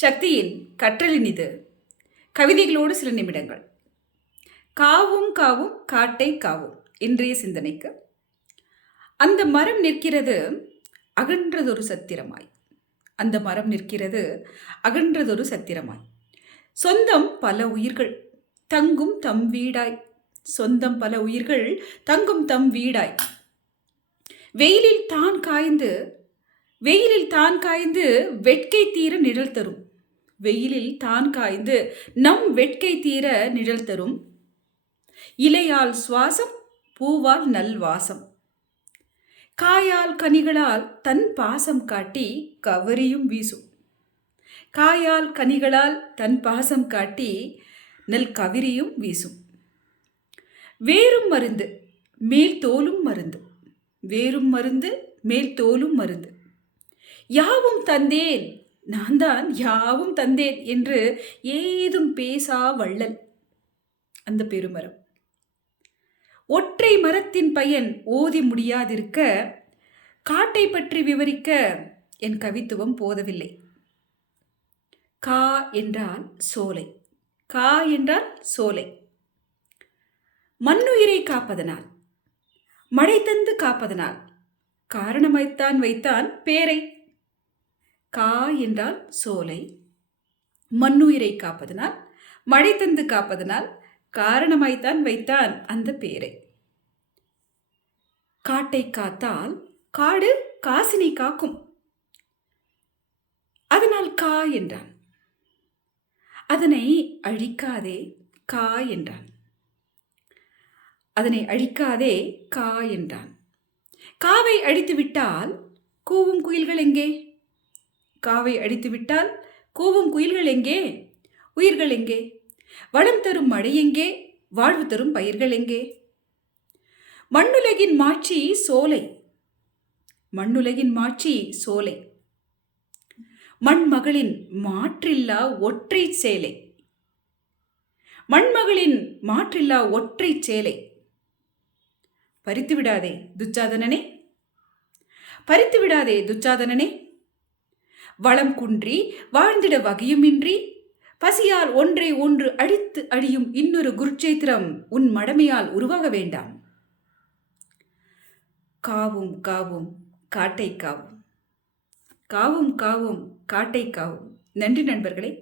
சக்தியின் கற்றலின் இது கவிதைகளோடு சில நிமிடங்கள். காவும் காவும் காட்டை காவும். இன்றைய சிந்தனைக்கு, அந்த மரம் நிற்கிறது அகன்றதொரு சத்திரமாய். அந்த மரம் நிற்கிறது அகன்றதொரு சத்திரமாய். சொந்தம் பல உயிர்கள் தங்கும் தம் வீடாய். சொந்தம் பல உயிர்கள் தங்கும் தம் வீடாய். வெயிலில் தான் காய்ந்து வெட்கை தீர நிழல் தரும். வெயிலில் தான் காய்ந்து நம் வெட்கை தீர நிழல் தரும். இலையால் சுவாசம், பூவால் நல்வாசம். காயால் கனிகளால் தன் பாசம் காட்டி கவரியும் வீசும். காயால் கனிகளால் தன் பாசம் காட்டி நல் கவிரியும் வீசும். வேரும் மருந்து மேல் தோலும் மருந்து. வேரும் மருந்து மேல் தோலும் மருந்து. யாவும் தந்தேன், நான் தான் யாவும் தந்தேன் என்று ஏதும் பேசா வள்ளல் அந்த பெருமரம். ஒற்றை மரத்தின் பயன் ஓதி முடியாதிருக்க காட்டை பற்றி விவரிக்க என் கவித்துவம் போதவில்லை. கா என்றால் சோலை. கா என்றால் சோலை. மண்ணுயிரை காப்பதனால், மழை தந்து காப்பதனால் காரணமாய்த்தான் வைத்தான் பேரை. கா என்றால் சோலை, மண்ணுயிரை காப்பதனால், மழை தந்து காப்பதனால் காரணமாய்த்தான் வைத்தான் அந்த பேரை. காட்டை காத்தால் காடு காசினை காக்கும். அதனால் கா என்றான். அதனை அழிக்காதே கா என்றான். அதனை அழிக்காதே கா என்றான். காவை அழித்துவிட்டால் கூவும் குயில்கள் எங்கே? காவை அழித்துவிட்டால் கூவும் குயில்கள் எங்கே? உயிர்கள் எங்கே? வளம் தரும் மழை எங்கே? வாழ்வு தரும் பயிர்கள் எங்கே? மண்ணுலகின் மாட்சி சோலை. மண்ணுலகின் மாட்சி சோலை. மண்மகளின் மாற்றில்லா ஒற்றை சேலை. மண்மகளின் மாற்றில்லா ஒற்றை சேலை. பறித்து விடாதே துச்சாதனனே, பறித்து விடாதே துச்சாதனனே. வளம் குன்றி வாழ்ந்திட வகையுமின்றி பசியால் ஒன்றை ஒன்று அழித்து அழியும் இன்னொரு குருட்சேத்திரம் உன் மடமையால் உருவாக வேண்டாம். காவும் காவும் காட்டை காவும். காவும் காவும் காட்டை காவும். நன்றி நண்பர்களே.